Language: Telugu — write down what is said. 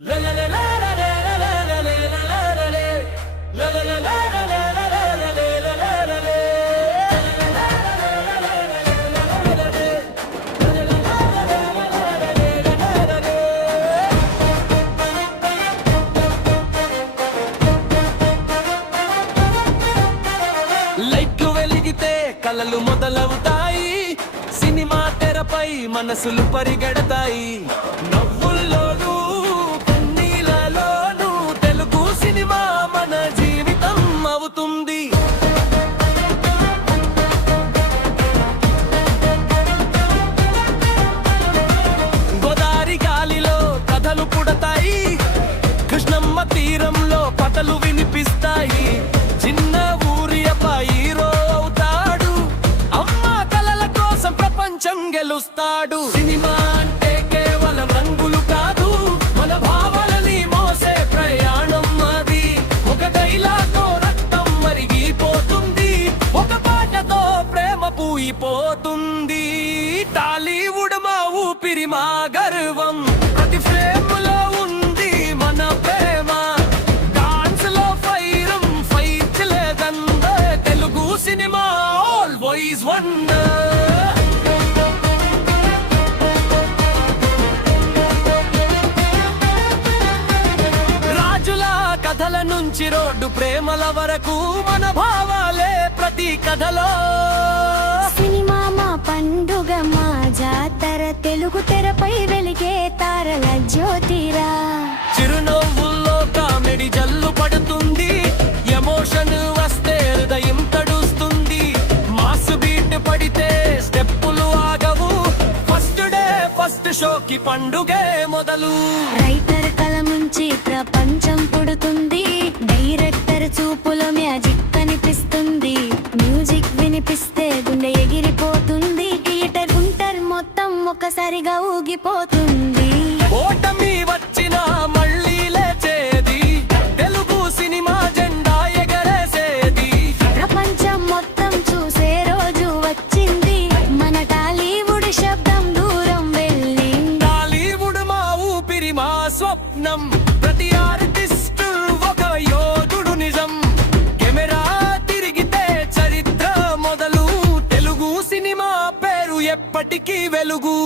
లైట్లు వెలిగితే కలలు మొదలవుతాయి, సినిమా తెరపై మనసులు పరిగెడతాయి. నవ్వుల్లోనూ కన్నీళ్ళలోనూ తెలుగు సినిమా మన జీవితం అవుతుంది. గోదారి గాలిలో కథలు పుడతాయి, కృష్ణమ్మ తీరంలో పాటలు వినిపిస్తాయి. చిన్న ఊరి అబ్బాయి హీరో అవుతాడు, అమ్మ కలల కోసం ప్రపంచం గెలుస్తాడు. సినిమా అంటే కేవలం రంగులు కాదు, మన భావాలని మోసే ప్రయాణం అది. ఒక డైలాగ్తో రక్తం మరిగిపోతుంది, ఒక పాటతో ప్రేమ పూయిపోతుంది. టాలీవుడ్ మా ఊపిరి, మా గర్వం, ప్రతి ఫ్రేములో ఉంది మన ప్రేమ. డాన్స్ లో ఫైరం ఫైట్ లేదంద, తెలుగు సినిమా ఆల్వేస్ వండర్. రాజుల కథల నుంచి రోడ్డు ప్రేమల వరకు మన భావాలే ప్రతి కథలో. సినిమా మా పండుగ, మా జాతర, తెలుగు తెరపై వెలిగే తారల జ్యోతిరా. చిరునవ్వుల్లో కామెడీ జల్లు పడుతుంది, ఎమోషన్ వస్తే హృదయం తడుస్తుంది. మాస్ బీట్ పడితే స్టెప్పులు ఆగవు, ఫస్ట్ డే ఫస్ట్ షోకి పండుగే మొదలు. రైటర్ కలం నుంచి ప్రపంచం పుడుతుంది, డైరెక్టర్ చూపులో మ్యాజిక్ కనిపిస్తుంది. మ్యూజిక్ వినిపిస్తే గుండె ఎగిరిపోతుంది, థియేటర్ గుంటర్ మొత్తం ఒక్కసారిగా ఊగిపోతుంది. ఓటమి వచ్చినా మళ్ళీ లేచేది, తెలుగు సినిమా జెండా ఎగరేసేది. ప్రపంచం మొత్తం చూసే రోజు వచ్చింది, మన టాలీవుడ్ శబ్దం దూరం వెళ్ళి. టాలీవుడ్ మా ఊపిరి, మా స్వప్నం, ప్రతి ఆర్టిస్ట్ ఒక యోధుడు నిజం. కెమెరా తిరిగితే చరిత్ర మొదలు, తెలుగు సినిమా పేరు ఎప్పటికీ వెలుగు.